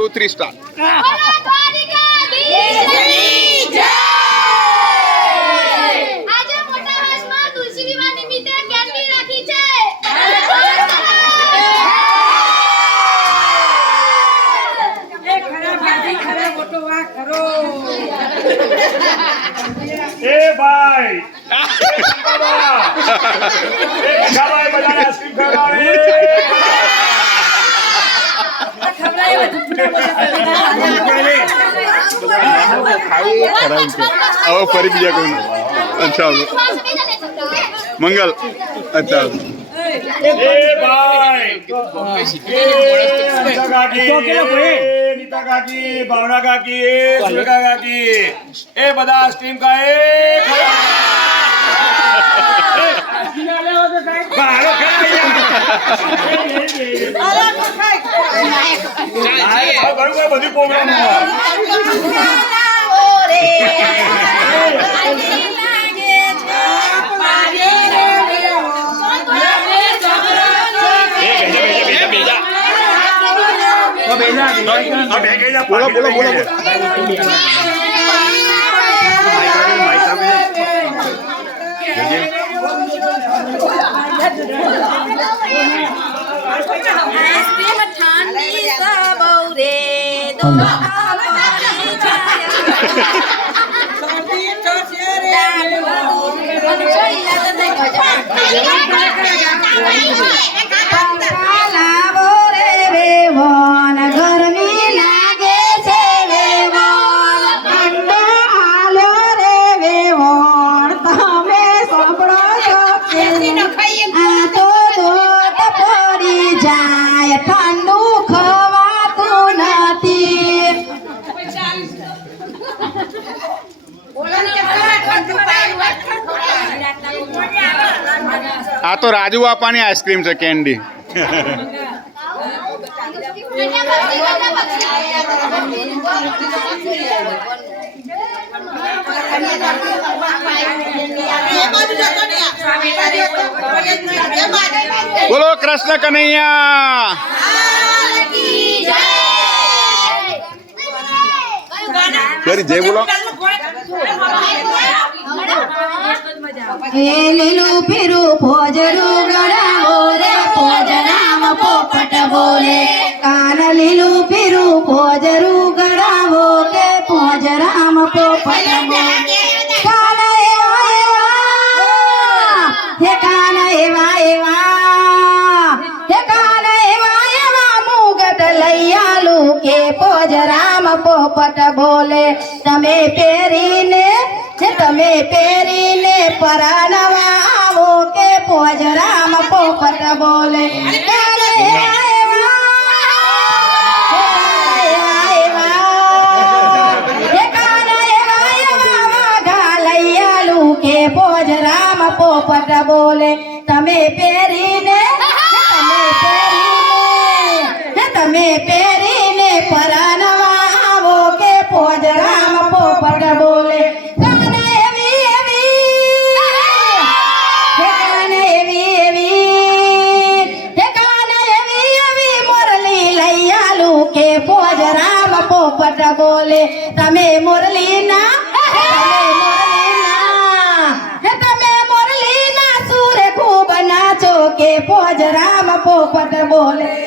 2 3 start. ए भाई भाई बजाना आइसक्रीम खिलावे अब फरी बीजा कोई अच्छा मंगल अच्छा ए भाई नीता काकी भावना काकी सुरेखा काकी ए बदा आइसक्रीम का बधी प्रोग्राम बोलो बोलो बोलो आ तो राजू बापानी आइसक्रीम से कैंडी बोलो कृष्ण कन्हैया जय बोलो લીલું પીરું ફોજરું ગળાવો રે ફોજરામ પોપટ બોલે કાન લીલું પીરું ફોજરું ગળાવો કે ફોજરામ પોપટ બોલે કાન એવા એવા હે કાન એવા એવા હે કાન એવા એવા મુગટ લઈ આલુ કે ફોજરામ પોપટ બોલે તમે પહેરીને પરાનવા આવો કે પોજરામ પોપટ બોલે કે પોજરામ પોપટ બોલે તમે પહેરીને પરાનવા આવો કે પોજરામ પોપટ બોલે પોજરામ પોપટ બોલે તમે મુરલીના સુરે ખૂબ નાચો કે પોજરામ પોપટ બોલે